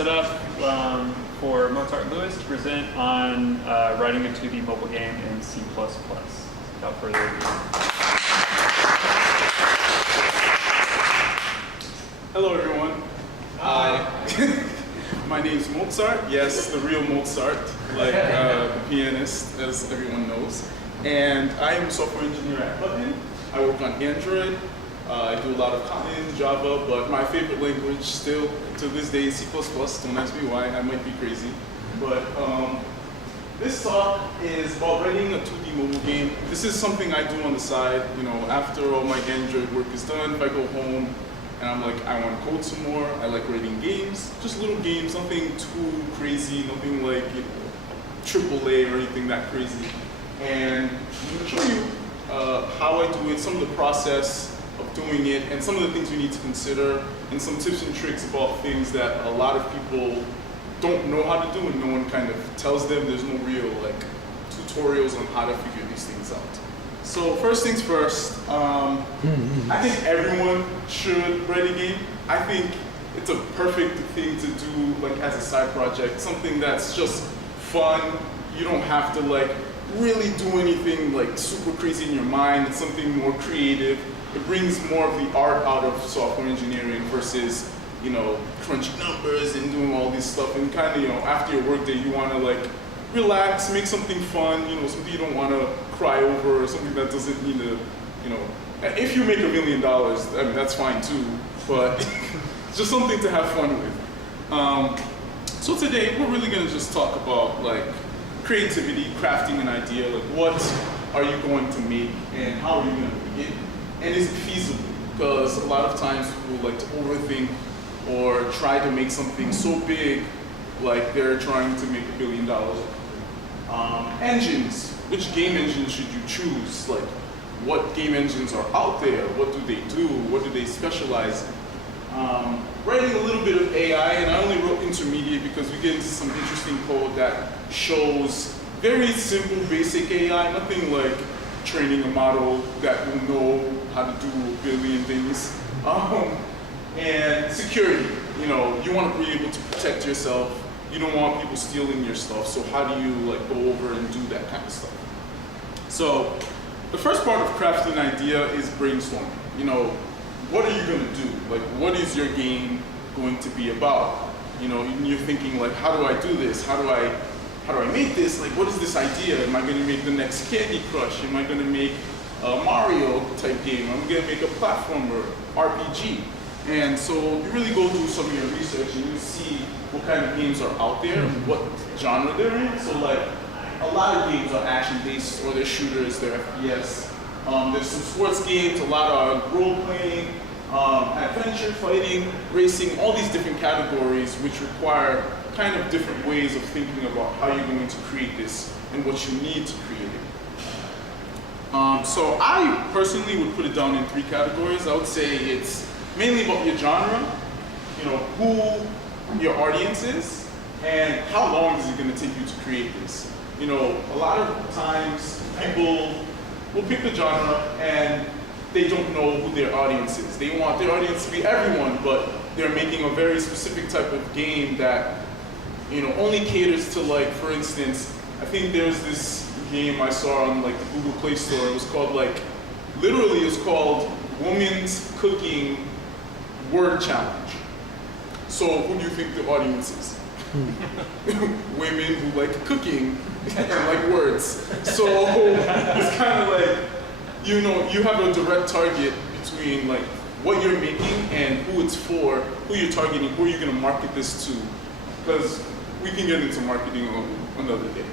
set up for Mozart Louis to present on writing a 2D mobile game in C++. Without further ado. Hello, everyone. My name is Mozart. Yes, the real Mozart, like the pianist, as everyone knows. And I am a software engineer at Apk. I work on Android. I do a lot of Kotlin, Java, but my favorite language still to this day is C++. Don't ask me why, I might be crazy. But this talk is about writing a 2D mobile game. This is something I do on the side, you know, after all my Android work is done. If I go home and I'm like, I want to code some more, I like writing games, just little games, nothing too crazy, nothing like, you know, AAA or anything that crazy. And I'm going to show you how I do it, some of the process of doing it, and some of the things you need to consider, and some tips and tricks about things that a lot of people don't know how to do, and no one kind of tells them. There's no real like tutorials on how to figure these things out. So first things first, I think everyone should write a game. I think it's a perfect thing to do like as a side project, something that's just fun. You don't have to like really do anything like super crazy in your mind. It's something more creative. It brings more of the art out of software engineering versus, you know, crunching numbers and doing all this stuff. And kind of, you know, after your workday, you want to like relax, make something fun, you know, something you don't want to cry over, or something that doesn't need to, you know, if you make $1 million, I mean, that's fine too, but it's just something to have fun with. So today, we're really going to just talk about like creativity, crafting an idea, like what are you going to make and how are you going to begin? And is it feasible? Because a lot of times people like to overthink or try to make something so big, like they're trying to make $1 billion. Engines, which game engines should you choose? Like, what game engines are out there? What do they do? What do they specialize in? Writing a little bit of AI, and I only wrote intermediate because we get into some interesting code that shows very simple, basic AI, nothing like training a model that will know how to do a billion things. And security, you know, you want to be able to protect yourself. You don't want people stealing your stuff, so how do you like go over and do that kind of stuff? So the first part of crafting an idea is brainstorming. You know, what are you going to do? Like, what is your game going to be about? You know, you're thinking like, how do I do this? How do I make this? Like, what is this idea? Am I going to make the next Candy Crush? Am I going to make a Mario type game? I'm going to make a platformer, RPG. And so you really go through some of your research and you see what kind of games are out there, what genre they're in. So like, a lot of games are action-based, or they're shooters, they're FPS. There's some sports games, a lot of role-playing, adventure, fighting, racing, all these different categories which require kind of different ways of thinking about how you're going to create this and what you need to create it. So I personally would put it down in 3 categories. I would say it's mainly about your genre, you know, who your audience is, and how long is it going to take you to create this. You know, a lot of times people will pick the genre and they don't know who their audience is. They want their audience to be everyone, but they're making a very specific type of game that, you know, only caters to, like, for instance, I think there's this game I saw on like the Google Play Store. It was called like, literally it's called Women's Cooking Word Challenge. So who do you think the audience is? Women who like cooking and like words. So it's kind of like, you know, you have a direct target between like what you're making and who it's for, who you're targeting, who you're going to market this to. Because we can get into marketing on another day.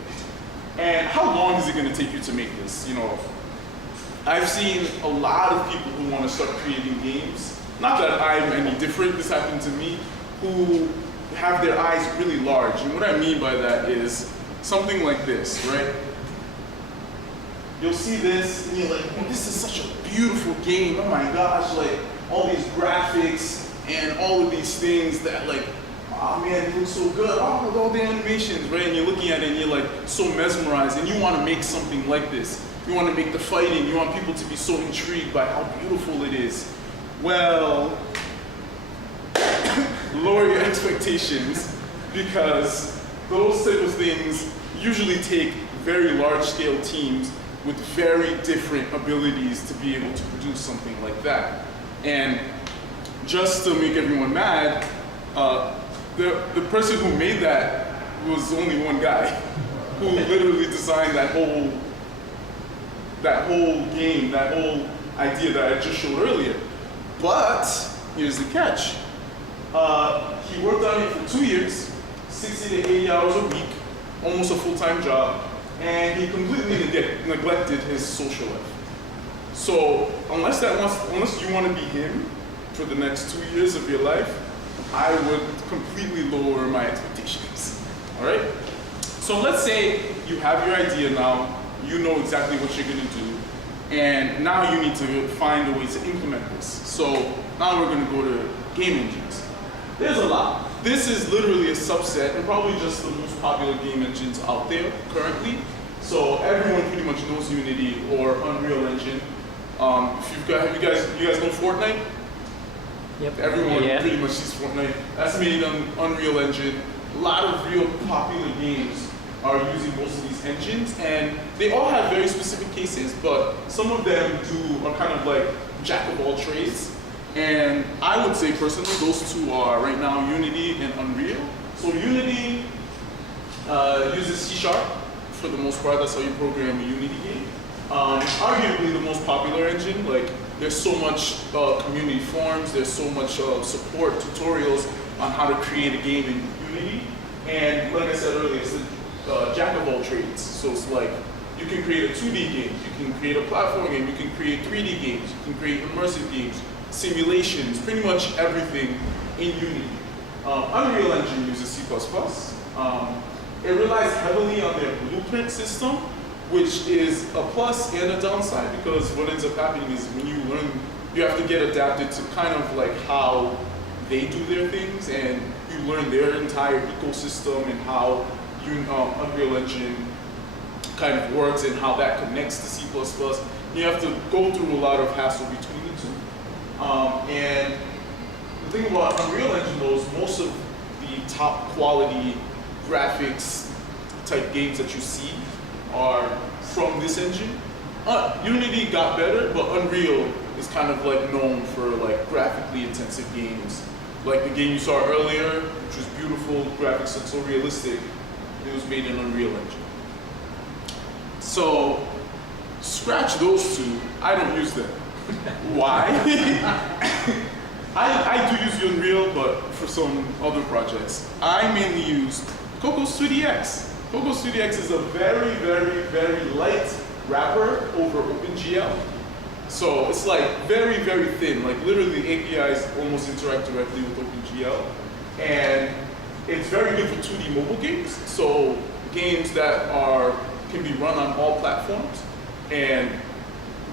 And how long is it going to take you to make this? You know, I've seen a lot of people who want to start creating games. Not that I'm any different, this happened to me, who have their eyes really large. And what I mean by that is something like this, right? You'll see this and you're like, oh, this is such a beautiful game. Oh my gosh, like all these graphics and all of these things that like, oh man, it looks so good. Oh, look at all the animations, right? And you're looking at it and you're like so mesmerized and you want to make something like this. You want to make the fighting. You want people to be so intrigued by how beautiful it is. Well, lower your expectations because those type of things usually take very large-scale teams with very different abilities to be able to produce something like that. And just to make everyone mad, the person who made that was only one guy who literally designed that whole game, that whole idea that I just showed earlier. But here's the catch. He worked on it for 2 years, 60 to 80 hours a week, almost a full-time job, and he completely neglected his social life. So unless you want to be him for the next 2 years of your life, I would completely lower my expectations. All right? So let's say you have your idea now, you know exactly what you're going to do, and now you need to find a way to implement this. So now we're going to go to game engines. There's a lot. This is literally a subset and probably just the most popular game engines out there currently. So everyone pretty much knows Unity or Unreal Engine. If you guys know Fortnite? Yep. Everyone pretty much sees Fortnite. That's made on Unreal Engine. A lot of real popular games are using most of these engines, and they all have very specific cases, but some of them are kind of like jack of all trades. And I would say personally, those two are right now Unity and Unreal. So Unity uses C# for the most part. That's how you program a Unity game. Arguably the most popular engine. Like, there's so much community forums, there's so much support tutorials on how to create a game in Unity. And like I said earlier, it's the jack of all trades. So it's like, you can create a 2D game, you can create a platform game, you can create 3D games, you can create immersive games, simulations, pretty much everything in Unity. Unreal Engine uses C++. It relies heavily on their blueprint system, which is a plus and a downside, because what ends up happening is when you learn, you have to get adapted to kind of like how they do their things, and you learn their entire ecosystem and how Unreal Engine kind of works and how that connects to C++. You have to go through a lot of hassle between the two. And the thing about Unreal Engine though is most of the top quality graphics type games that you see are from this engine. Unity got better, but Unreal is kind of like known for like graphically intensive games. Like the game you saw earlier, which was beautiful, graphics look so realistic, it was made in Unreal Engine. So, scratch those two, I don't use them. Why? I do use Unreal, but for some other projects. I mainly use Cocos 2DX. Cocos 2DX is a very, very, very light wrapper over OpenGL. So it's like very, very thin. Like literally the APIs almost interact directly with OpenGL. And it's very good for 2D mobile games. So games that can be run on all platforms, and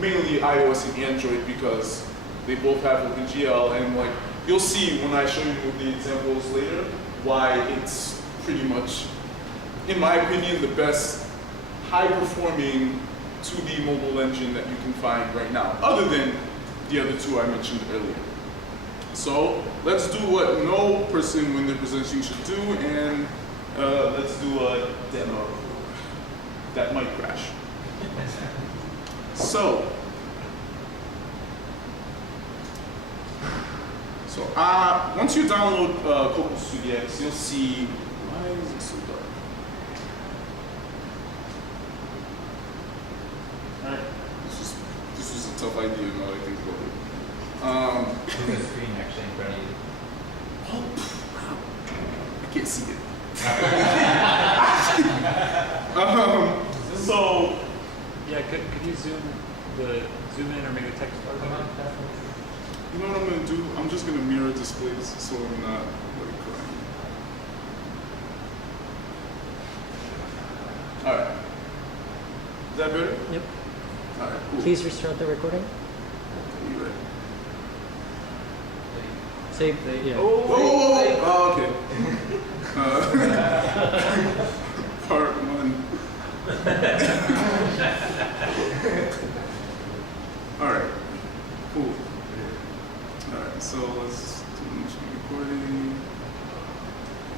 mainly iOS and Android, because they both have OpenGL. And like you'll see when I show you the examples later, why it's pretty much, in my opinion, the best high-performing 2D mobile engine that you can find right now, other than the other two I mentioned earlier. So let's do what no person when they're presenting should do, and let's do a demo that might crash. So once you download Cocos 2DX, you'll see, why is it so dark? Alright, this was a tough idea now that I think about it. Move the screen actually in front of you. Oh, wow. I can't see it. So, Yeah, could you zoom in or make the text larger? you know what I'm gonna do? I'm just gonna mirror displays so I'm not like crying. Alright. Is that better? Yep. Alright, cool. Please restart the recording. Okay, you ready? Save. Yeah. Oh, okay. Part one. Alright, cool. Alright, so let's do machine recording.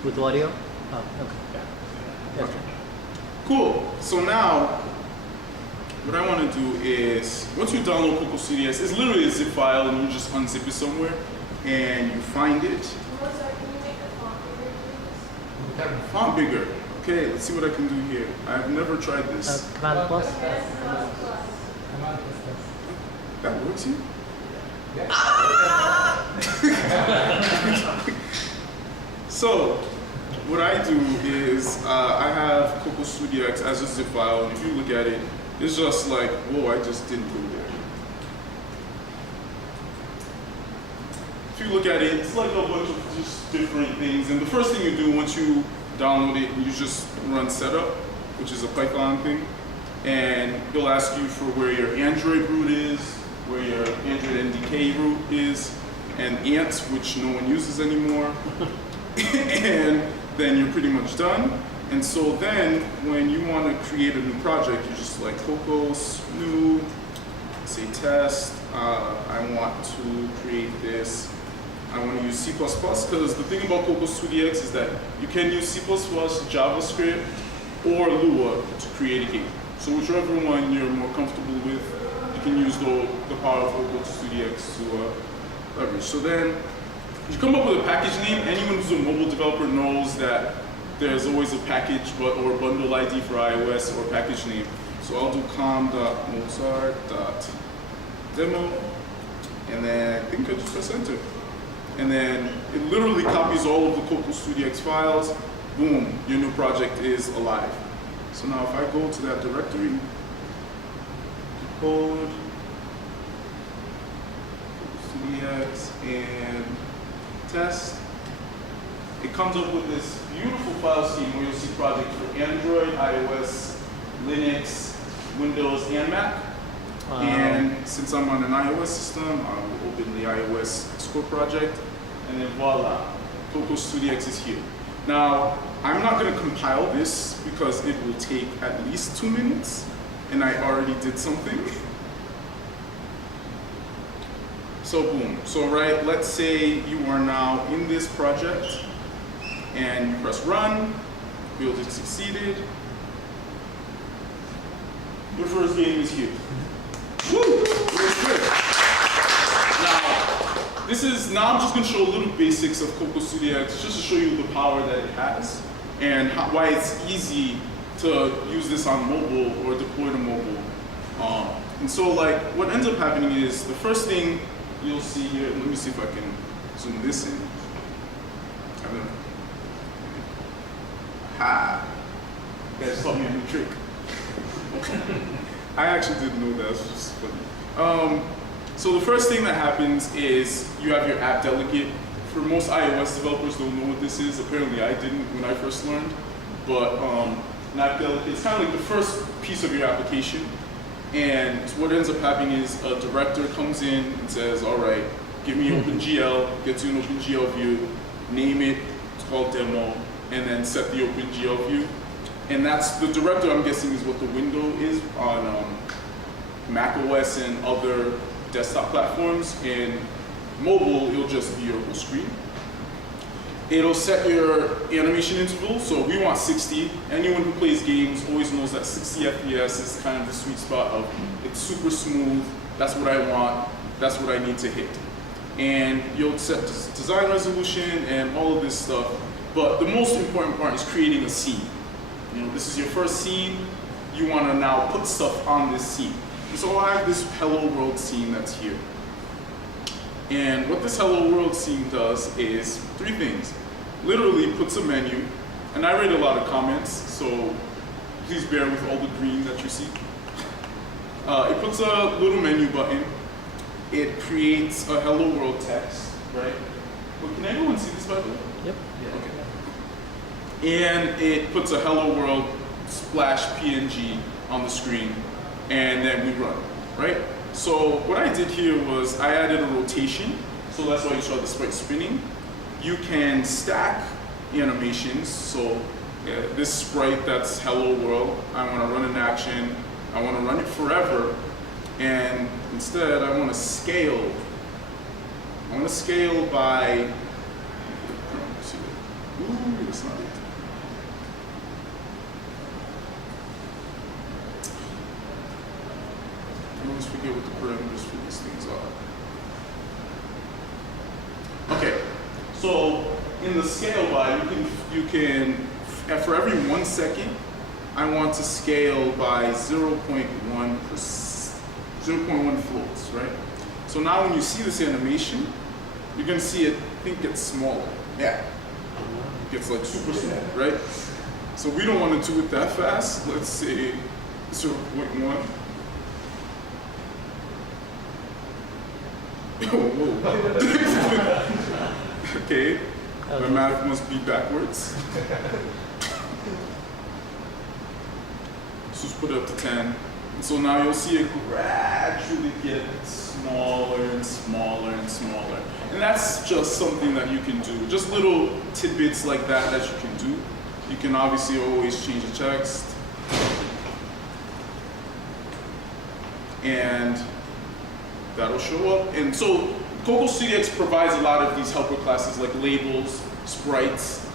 With audio. Oh, okay. Yes. Cool. So now, what I want to do is, once you download Coco CDX, it's literally a zip file, and you just unzip it somewhere, and you find it. Mozart, can you make the font bigger, please? Font bigger. Okay, let's see what I can do here. I've never tried this. Command plus. Yes, plus. That works here? So, what I do is I have Coco Studio X as a zip file, and if you look at it, it's just like, whoa, I just didn't go there. If you look at it, it's like a bunch of just different things, and the first thing you do once you download it, you just run setup, which is a Python thing, and it'll ask you for where your Android root is, where your Android NDK root is, and Ant, which no one uses anymore. And then you're pretty much done. And so then, when you want to create a new project, you just like Cocos, new, say test, I want to create this. I want to use C++, because the thing about Cocos 2DX is that you can use C++, JavaScript, or Lua to create a game. So whichever one you're more comfortable with, you can use the power of Cocos 2DX to leverage. So then, you come up with a package name. Anyone who's a mobile developer knows that there's always a package or bundle ID for iOS or package name. So I'll do com.mozart.demo, and then I think I just press enter. And then it literally copies all of the Cocos 2DX files. Boom, your new project is alive. So now if I go to that directory, code, Cocos 2DX, and test, it comes up with this beautiful file scheme where you'll see projects for Android, iOS, Linux, Windows, and Mac. And since I'm on an iOS system, I will open the iOS Xcode project, and then voila, Cocos 2DX is here. Now, I'm not going to compile this because it will take at least 2 minutes, and I already did something. So boom, so right, let's say you are now in this project, and you press run, build it succeeded. Your first game is here. Woo! It's good. Now I'm just going to show a little basics of Cocos 2DX just to show you the power that it has and why it's easy to use this on mobile or deploy to mobile. And so like what ends up happening is the first thing you'll see here, let me see if I can zoom this in. Ha! You guys taught me a new trick. I actually didn't know that, it's just funny. So the first thing that happens is you have your app delegate. For most iOS developers don't know what this is. Apparently I didn't when I first learned. But an app delegate, it's kind of like the first piece of your application. And what ends up happening is a director comes in and says, all right, give me OpenGL, get to an OpenGL view, name it, it's called demo, and then set the OpenGL view. And that's the director, I'm guessing, is what the window is on Mac OS and other desktop platforms. In mobile, it'll just be your whole screen. It'll set your animation interval, so we want 60. Anyone who plays games always knows that 60 FPS is kind of the sweet spot of it's super smooth, that's what I want, that's what I need to hit. And you'll set design resolution and all of this stuff, but the most important part is creating a scene. You know, this is your first scene, you want to now put stuff on this scene. And so I have this hello world scene that's here. And what this hello world scene does is 3 things. Literally puts a menu, and I read a lot of comments, so please bear with all the green that you see. It puts a little menu button. It creates a hello world text, right? Well, can everyone see this by the way? Yep. Okay. And it puts a hello world splash PNG on the screen, and then we run, right? So what I did here was I added a rotation, so that's why you saw the sprite spinning. You can stack animations, so this sprite that's hello world, I want to run an action, I want to run it forever, and instead I want to scale. I want to scale by, ooh, that's not it. always forget what the parameters for these things are. Okay, so in the scale by, you can for every 1 second, I want to scale by 0.1 floats, right? So now when you see this animation, you're gonna see it, I think, gets smaller. Yeah, it gets like super small, right? So we don't want to do it that fast. Let's say 0.1. Whoa. Okay, my math must be backwards. So let's put it up to 10. And so now you'll see it gradually get smaller and smaller and smaller. And that's just something that you can do. Just little tidbits like that that you can do. You can obviously always change the text. And that'll show up. And so Google CDX provides a lot of these helper classes like labels, sprites,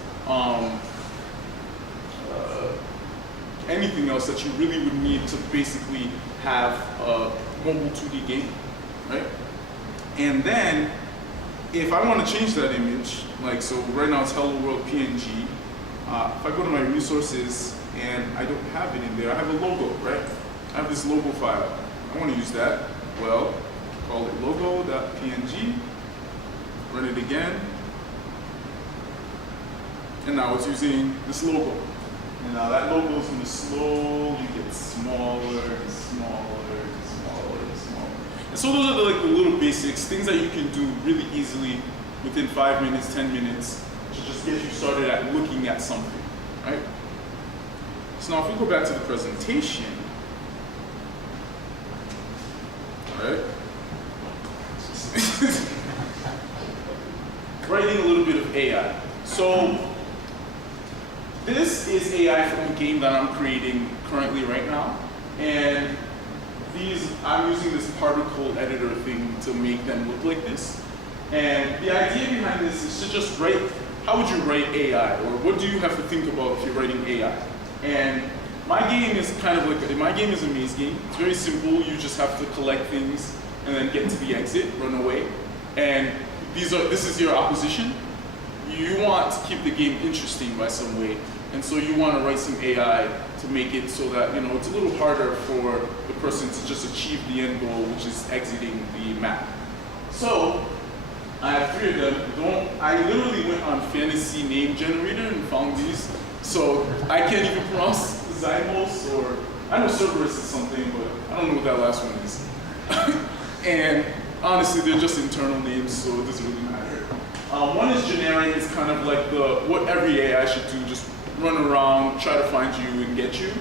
anything else that you really would need to basically have a mobile 2D game, right? And then if I want to change that image, like so right now it's Hello World PNG. If I go to my resources and I don't have it in there, I have a logo, right? I have this logo file. I want to use that. Well, call it logo.png, run it again, and now it's using this logo. And now that logo is going to slowly get smaller and smaller and smaller and smaller. And so those are the little basics, things that you can do really easily within 5 minutes, 10 minutes to just get you started at looking at something, right? So now if we go back to the presentation, all right? Writing a little bit of AI. So this is AI from a game that I'm creating currently right now. And I'm using this particle editor thing to make them look like this. And the idea behind this is to just write, how would you write AI? Or what do you have to think about if you're writing AI? And my game is kind of like, my game is a maze game. It's very simple. You just have to collect things and then get to the exit, run away. And this is your opposition. You want to keep the game interesting by some way. And so you want to write some AI to make it so that, it's a little harder for the person to just achieve the end goal, which is exiting the map. So I have 3 of them. I literally went on Fantasy Name Generator and found these. So I can't even pronounce Zymos, or I know Cerberus is something, but I don't know what that last one is. And honestly, they're just internal names, so it doesn't really matter. One is generic. It's kind of like what every AI should do, just run around, try to find you and get you.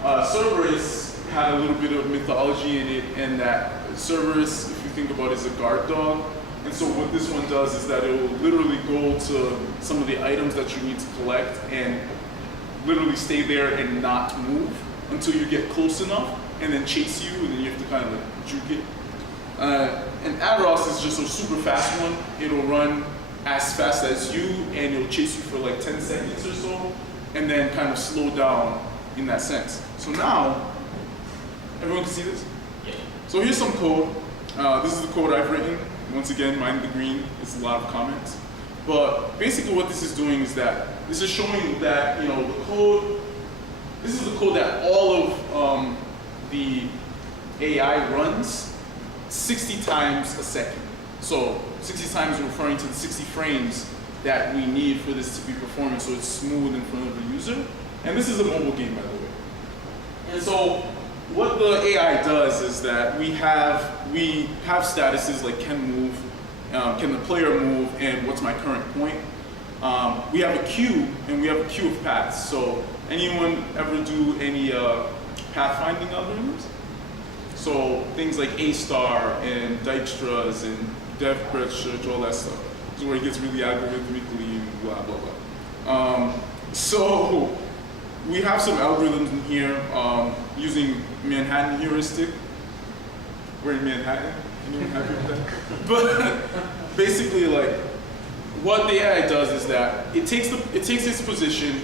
Cerberus had a little bit of mythology in it, and that Cerberus, if you think about it, is a guard dog. And so what this one does is that it will literally go to some of the items that you need to collect and literally stay there and not move until you get close enough, and then chase you, and then you have to kind of like juke it. And Adros is just a super fast one. It'll run as fast as you, and it'll chase you for like 10 seconds or so, and then kind of slow down in that sense. So now, everyone can see this? Yeah. So here's some code. This is the code I've written. Once again, mind the green. It's a lot of comments. But basically what this is doing is that this is showing that, the code, this is the code that all of the AI runs 60 times a second. So 60 times referring to the 60 frames that we need for this to be performing so it's smooth in front of the user. And this is a mobile game, by the way. And so what the AI does is that we have statuses like can move, can the player move, and what's my current point. We have a queue, and we have a queue of paths. So anyone ever do any pathfinding algorithms? So things like A-star and Dijkstra's and dev breadth search, all that stuff. This is where it gets really algorithmically blah, blah, blah. So we have some algorithms in here using Manhattan heuristic. We're in Manhattan. Anyone happy with that? But basically, like, what the AI does is that it takes its position,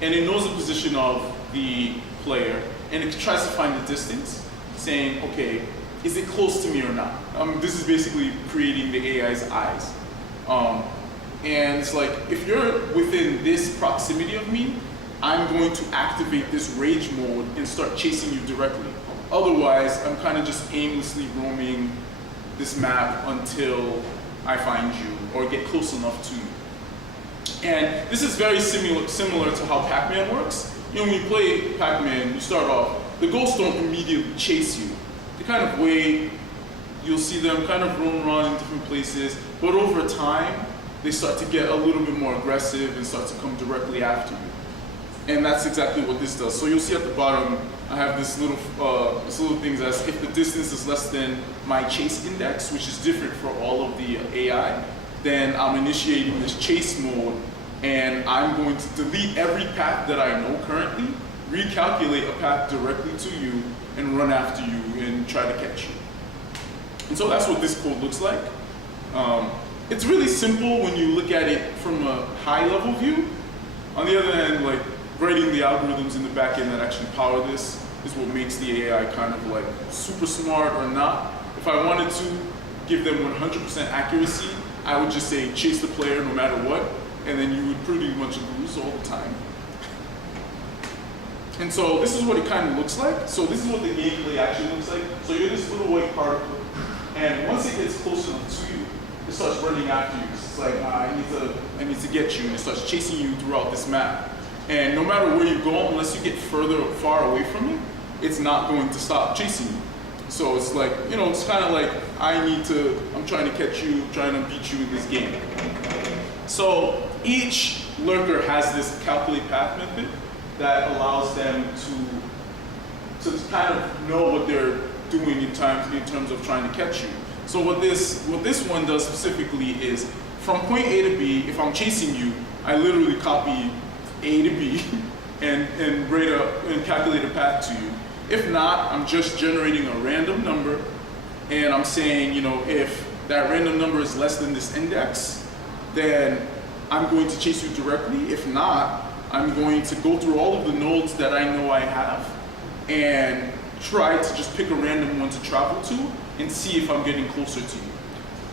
and it knows the position of the player, and it tries to find the distance. saying, okay, is it close to me or not? This is basically creating the AI's eyes. And it's like, if you're within this proximity of me, I'm going to activate this rage mode and start chasing you directly. Otherwise, I'm kind of just aimlessly roaming this map until I find you or get close enough to you. And this is very similar to how Pac-Man works. You know, when you play Pac-Man, you start off, the ghosts don't immediately chase you. They kind of wait, you'll see them kind of roam around in different places, but over time, they start to get a little bit more aggressive and start to come directly after you. And that's exactly what this does. So you'll see at the bottom, I have this little thing that says if the distance is less than my chase index, which is different for all of the AI, then I'm initiating this chase mode, and I'm going to delete every path that I know currently, recalculate a path directly to you, and run after you and try to catch you. And so that's what this code looks like. It's really simple when you look at it from a high-level view. On the other hand, like writing the algorithms in the back end that actually power this is what makes the AI kind of like super smart or not. If I wanted to give them 100% accuracy, I would just say chase the player no matter what, and then you would pretty much lose all the time. And so this is what it kind of looks like. So this is what the gameplay actually looks like. So you're this little white particle, and once it gets close enough to you, it starts running after you. It's like, I need to get you, and it starts chasing you throughout this map. And no matter where you go, unless you get far away from it, it's not going to stop chasing you. So it's like, you know, it's kind of like, I'm trying to catch you, trying to beat you in this game. So each lurker has this calculate path method that allows them to kind of know what they're doing in terms of trying to catch you. So what this one does specifically is, from point A to B, if I'm chasing you, I literally copy A to B and calculate a path to you. If not, I'm just generating a random number, and I'm saying, you know, if that random number is less than this index, then I'm going to chase you directly. If not, I'm going to go through all of the nodes that I know I have and try to just pick a random one to travel to and see if I'm getting closer to you.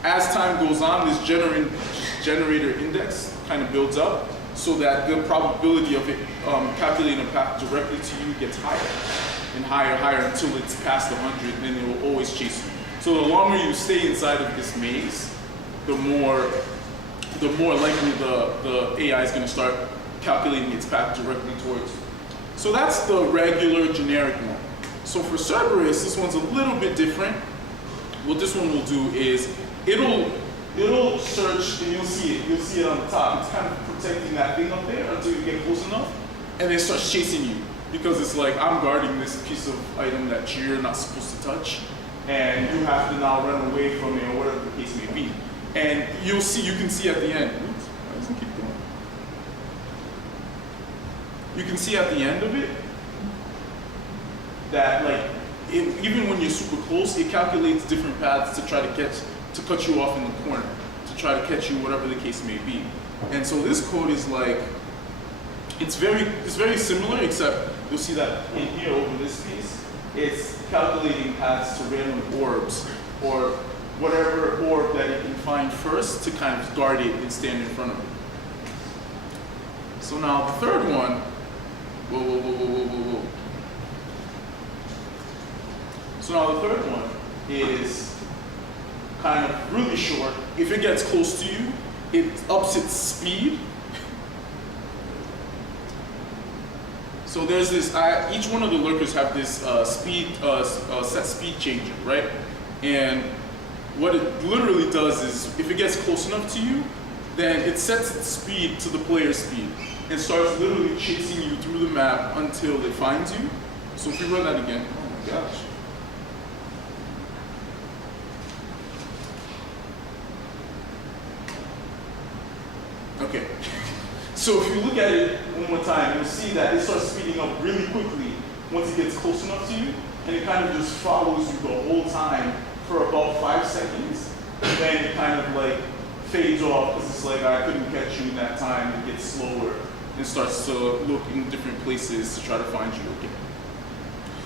As time goes on, this generator index kind of builds up so that the probability of it calculating a path directly to you gets higher and higher until it's past 100, and then it will always chase you. So the longer you stay inside of this maze, the more likely the AI is going to start calculating its path directly towards you. So that's the regular generic one. So for Cerberus, this one's a little bit different. What this one will do is it'll search, and you'll see it on the top. It's kind of protecting that thing up there until you get close enough, and then it starts chasing you, because it's like, I'm guarding this piece of item that you're not supposed to touch, and you have to now run away from it, or whatever the case may be. And you can see at the end, oops, why doesn't it keep going? You can see at the end of it that, like, even when you're super close, it calculates different paths to try to cut you off in the corner, to try to catch you, whatever the case may be. And so this code is like, it's very similar, except you'll see that in here over this piece, it's calculating paths to random orbs, or whatever orb that it can find first to kind of guard it and stand in front of it. So now the third one, whoa. So now the third one is kind of really short. If it gets close to you, it ups its speed. So there's this, each one of the lurkers have this set speed changer, right? And what it literally does is, if it gets close enough to you, then it sets its speed to the player's speed and starts literally chasing you through the map until it finds you. So if you run that again, oh my gosh. Okay, so if you look at it one more time, you'll see that it starts speeding up really quickly once it gets close enough to you, and it kind of just follows you the whole time for about 5 seconds, and then it kind of like fades off because it's like, I couldn't catch you in that time. It gets slower and starts to look in different places to try to find you again.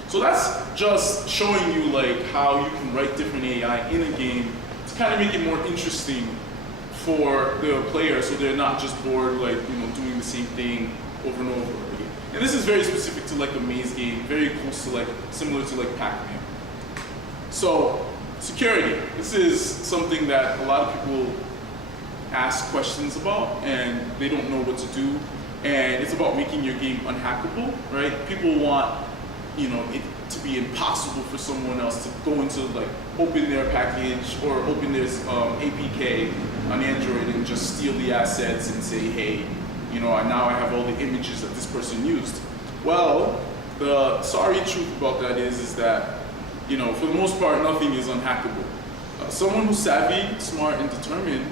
So that's just showing you like how you can write different AI in a game to kind of make it more interesting for the player, so they're not just bored, like, you know, doing the same thing over and over again. And this is very specific to like a maze game, very close to like, similar to like Pac-Man. So security, this is something that a lot of people ask questions about and they don't know what to do. And it's about making your game unhackable, right? People want, you know, it to be impossible for someone else to go into like open their package or open their APK on Android and just steal the assets and say, hey, you know, now I have all the images that this person used. Well, the sorry truth about that is that, you know, for the most part, nothing is unhackable. Someone who's savvy, smart, and determined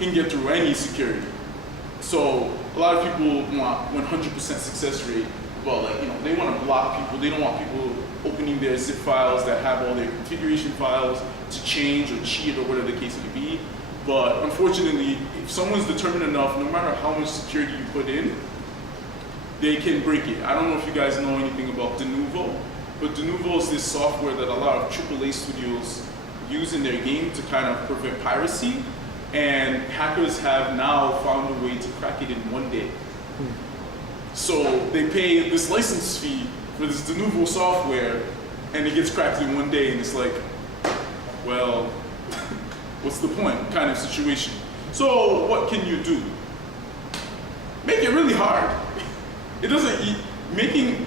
can get through any security. So a lot of people want 100% success rate, but like, you know, they want to block people. They don't want people opening their zip files that have all their configuration files to change or cheat or whatever the case may be. But unfortunately, if someone's determined enough, no matter how much security you put in, they can break it. I don't know if you guys know anything about Denuvo, but Denuvo is this software that a lot of AAA studios use in their game to kind of prevent piracy. And hackers have now found a way to crack it in one day. So they pay this license fee for this Denuvo software, and it gets cracked in one day, and it's like, well, what's the point kind of situation. So what can you do? Make it really hard. It doesn't,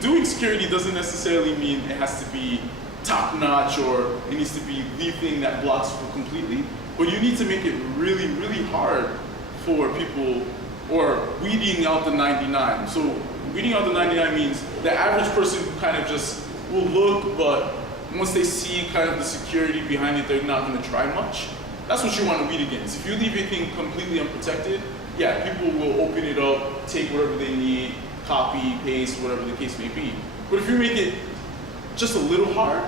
doing security doesn't necessarily mean it has to be top-notch or it needs to be the thing that blocks people completely. But you need to make it really, really hard for people, or weeding out the 99. So weeding out the 99 means the average person kind of just will look, but once they see kind of the security behind it, they're not going to try much. That's what you want to weed against. If you leave anything completely unprotected, yeah, people will open it up, take whatever they need, copy, paste, whatever the case may be. But if you make it just a little hard,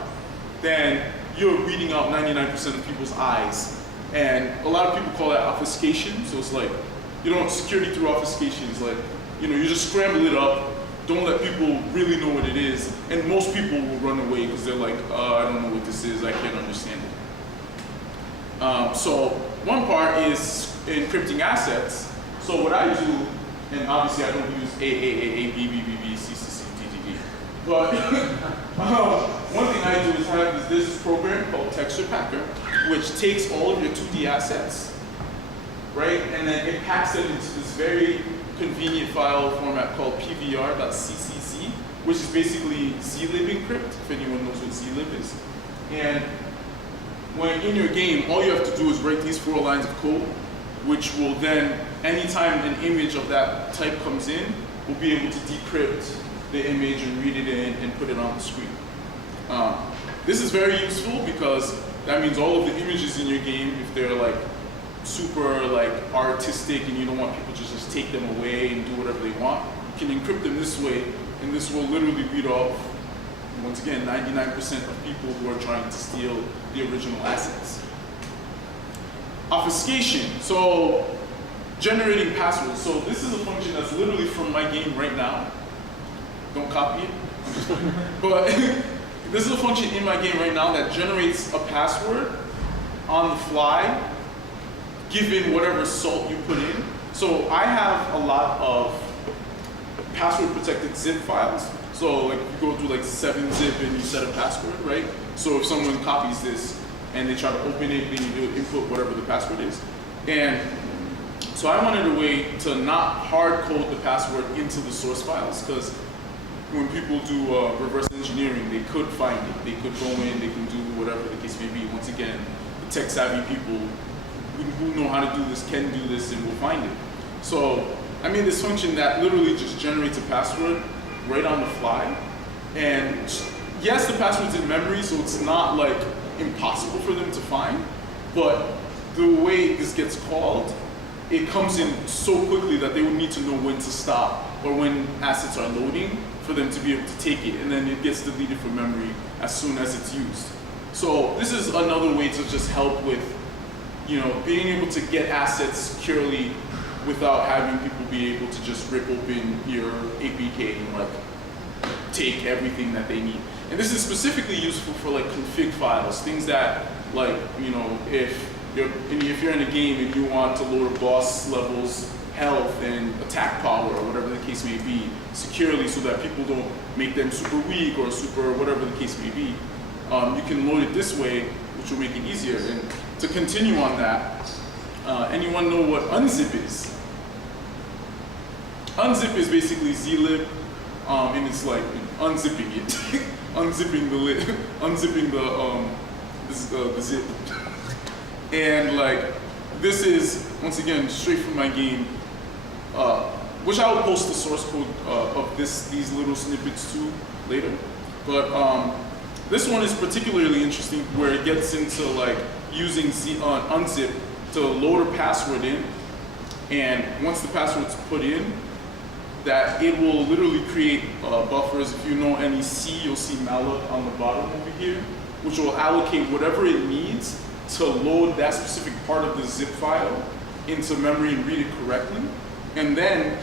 then you're weeding out 99% of people's eyes. And a lot of people call that obfuscation. So it's like, you know, security through obfuscation is like, you know, you just scramble it up, don't let people really know what it is, and most people will run away because they're like, I don't know what this is, I can't understand it. So one part is encrypting assets. So what I do, and obviously I don't use AAAA, BBBB, CCC, TTD, but one thing I do is have this program called Texture Packer, which takes all of your 2D assets, right, and then it packs them into this very convenient file format called pvr.ccc, which is basically zlib encrypt, if anyone knows what zlib is. And when in your game, all you have to do is write these 4 lines of code, which will then, anytime an image of that type comes in, we'll be able to decrypt the image and read it in and put it on the screen. This is very useful because that means all of the images in your game, if they're like super like artistic and you don't want people to just take them away and do whatever they want, you can encrypt them this way, and this will literally beat off, once again, 99% of people who are trying to steal the original assets. Obfuscation, so generating passwords. So this is a function that's literally from my game right now. Don't copy it, I'm just kidding. But this is a function in my game right now that generates a password on the fly, given whatever salt you put in. So I have a lot of password protected zip files. So like you go through like 7-zip and you set a password, right? So if someone copies this and they try to open it, then you do input whatever the password is. And so I wanted a way to not hard code the password into the source files, because when people do reverse engineering, they could find it. They could go in, they can do whatever the case may be. Once again, the tech savvy people who know how to do this can do this and will find it. So I made this function that literally just generates a password right on the fly. And yes, the password's in memory, so it's not like impossible for them to find, but the way this gets called, it comes in so quickly that they would need to know when to stop or when assets are loading for them to be able to take it, and then it gets deleted from memory as soon as it's used. So this is another way to just help with, you know, being able to get assets securely without having people be able to just rip open your APK and like take everything that they need. And this is specifically useful for like config files, things that like, you know, if you're in a game and you want to load a boss level's health and attack power or whatever the case may be securely so that people don't make them super weak or super whatever the case may be, you can load it this way, which will make it easier. And to continue on that, anyone know what unzip is? Unzip is basically zlib, and it's like unzipping it, unzipping the lid, unzipping the zip. And like, this is, once again, straight from my game, which I will post the source code of these little snippets to later. But this one is particularly interesting where it gets into like using unzip to load a password in. And once the password's put in, that it will literally create buffers. If you know any C, you'll see malloc on the bottom over here, which will allocate whatever it needs to load that specific part of the zip file into memory and read it correctly. And then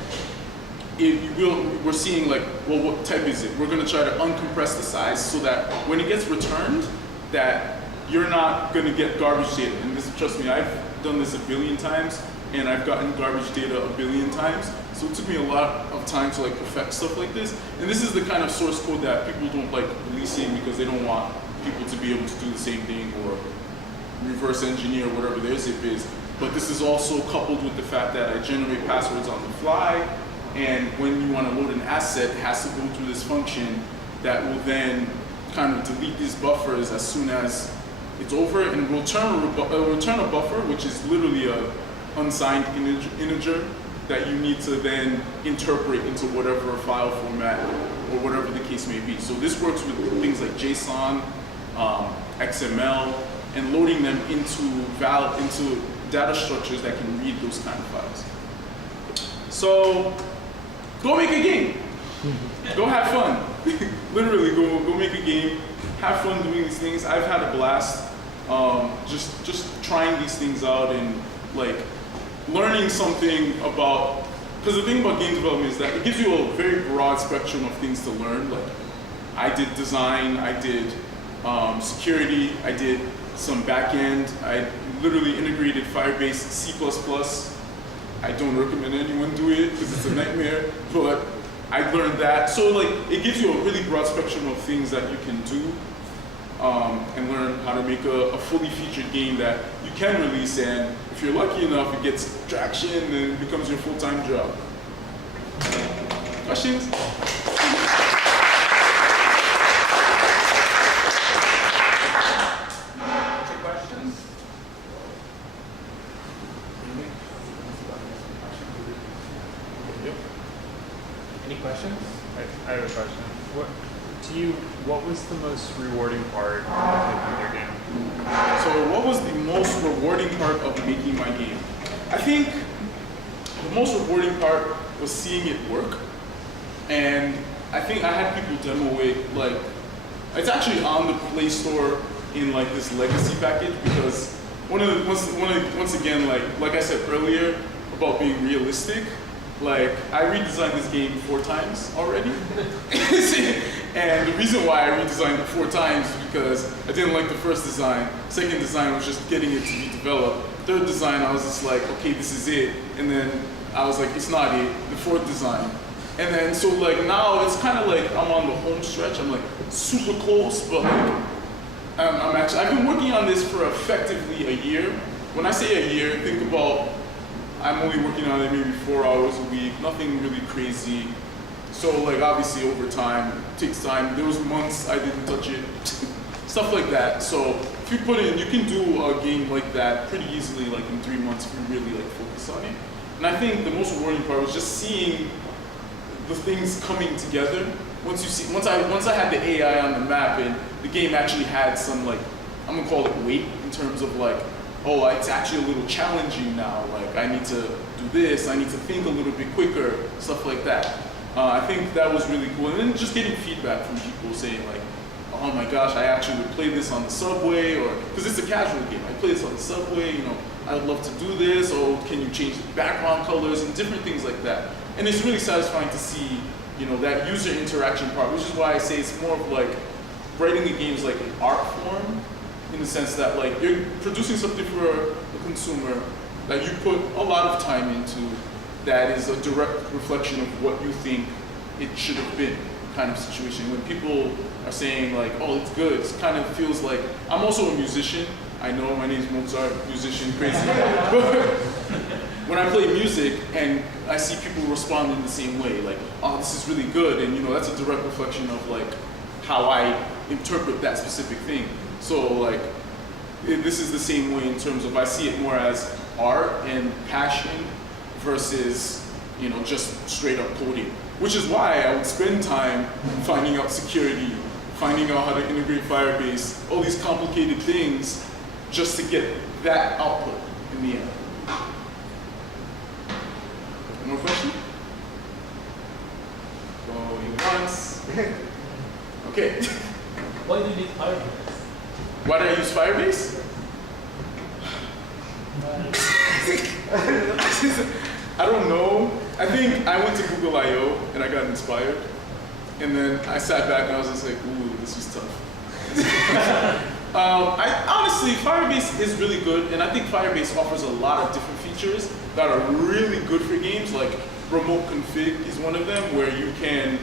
we're seeing like, well, what type is it? We're gonna try to uncompress the size so that when it gets returned, that you're not gonna get garbage data. And this, trust me, I've done this a billion times and I've gotten garbage data a billion times. So it took me a lot of time to like perfect stuff like this. And this is the kind of source code that people don't like releasing because they don't want people to be able to do the same thing or reverse engineer whatever their zip is. But this is also coupled with the fact that I generate passwords on the fly, and when you want to load an asset, it has to go through this function that will then kind of delete these buffers as soon as it's over, and return a buffer, which is literally a unsigned integer that you need to then interpret into whatever file format or whatever the case may be. So this works with things like JSON, XML, and loading them into data structures that can read those kind of files. So go make a game. Go have fun. Literally, go make a game. Have fun doing these things. I've had a blast just trying these things out and like learning something about, because the thing about game development is that it gives you a very broad spectrum of things to learn. Like I did design, I did security, I did some back-end. I literally integrated Firebase C++. I don't recommend anyone do it because it's a nightmare, but I learned that. So like, it gives you a really broad spectrum of things that you can do and learn how to make a fully featured game that you can release, and if you're lucky enough, it gets traction and it becomes your full-time job. Questions? Any questions? I have a question. What was the most rewarding part of making your game? So what was the most rewarding part of making my game? I think the most rewarding part was seeing it work. And I think I had people demo it, like, it's actually on the Play Store in like this legacy package, because once again, like I said earlier about being realistic, like I redesigned this game 4 times already. And the reason why I redesigned it 4 times is because I didn't like the first design. Second design was just getting it to be developed. Third design, I was just like, okay, this is it. And then I was like, it's not it. The fourth design. And then so like now it's kind of like I'm on the home stretch. I'm like super close, but like I've been working on this for effectively a year. When I say a year, think about I'm only working on it maybe 4 hours a week, nothing really crazy. So like obviously over time, it takes time. There was months I didn't touch it, stuff like that. So if you put in, you can do a game like that pretty easily, like in 3 months if you really like focus on it. And I think the most rewarding part was just seeing the things coming together. Once I had the AI on the map and the game actually had some like, I'm gonna call it weight in terms of like, oh, it's actually a little challenging now. Like I need to do this, I need to think a little bit quicker, stuff like that. I think that was really cool. And then just getting feedback from people saying like, oh my gosh, I actually would play this on the subway, or, because it's a casual game, I play this on the subway, you know, I'd love to do this, or can you change the background colors and different things like that. And it's really satisfying to see, you know, that user interaction part, which is why I say it's more of like writing a game is like an art form, in the sense that like you're producing something for a consumer that you put a lot of time into, that is a direct reflection of what you think it should have been, kind of situation. When people are saying like, oh, it's good, it kind of feels like, I'm also a musician. I know my name's Mozart, musician, crazy. But when I play music and I see people respond in the same way, like, oh, this is really good, and that's a direct reflection of like how I interpret that specific thing. So like, this is the same way in terms of, I see it more as art and passion versus, just straight up coding. Which is why I would spend time finding out security, finding out how to integrate Firebase, all these complicated things, just to get that output in the end. One more question? Going once. Okay. Why do you need Firebase? Why do I use Firebase? I don't know. I think I went to Google I/O and I got inspired. And then I sat back and I was just like, ooh, this is tough. Honestly, Firebase is really good, and I think Firebase offers a lot of different features that are really good for games. Like remote config is one of them, where you can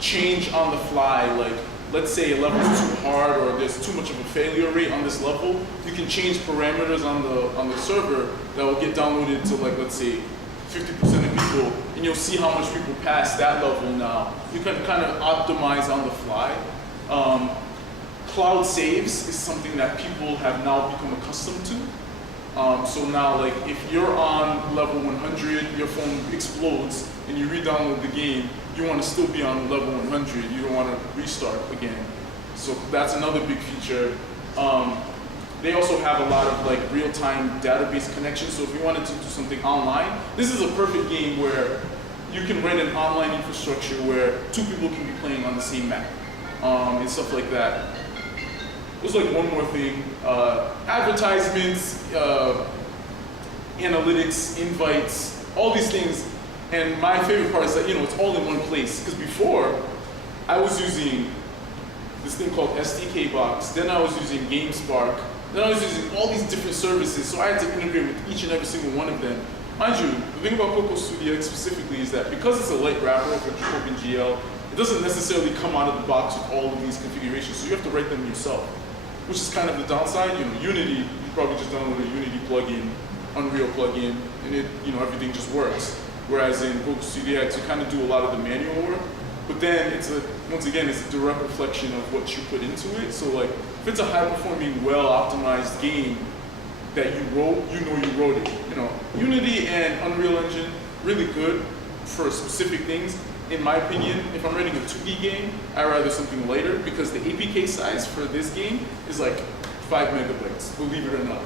change on the fly. Like, let's say a level is too hard or there's too much of a failure rate on this level, you can change parameters on the server that will get downloaded to, like, let's say 50% of people, and you'll see how much people pass that level now. You can kind of optimize on the fly. Cloud saves is something that people have now become accustomed to. So now, like, if you're on level 100, your phone explodes, and you re-download the game, you want to still be on level 100. You don't want to restart again. So that's another big feature. They also have a lot of like real-time database connections. So if you wanted to do something online, this is a perfect game where you can rent an online infrastructure where two people can be playing on the same map and stuff like that. There's like one more thing, advertisements, analytics, invites, all these things. And my favorite part is that, it's all in one place. Because before, I was using this thing called SDK Box, then I was using GameSpark, then I was using all these different services, so I had to integrate with each and every single one of them. Mind you, the thing about Coco Studio X specifically is that because it's a light wrapper for OpenGL, it doesn't necessarily come out of the box with all of these configurations, so you have to write them yourself, which is kind of the downside. Unity, you probably just download a Unity plugin, Unreal plugin, and it, everything just works. Whereas in Coco Studio X, you kind of do a lot of the manual work, but then once again, it's a direct reflection of what you put into it. So like, if it's a high-performing, well-optimized game that you wrote, you wrote it. Unity and Unreal Engine, really good for specific things. In my opinion, if I'm writing a 2D game, I'd rather something lighter, because the APK size for this game is like 5 megabytes, believe it or not.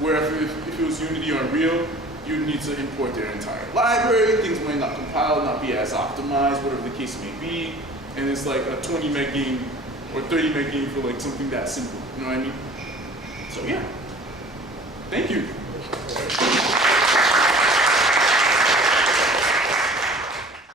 Where if it was Unity or Unreal, you need to import their entire library, things might not compile, not be as optimized, whatever the case may be, and it's like a 20 meg game or 30 meg game for like something that simple, you know what I mean? So yeah, thank you.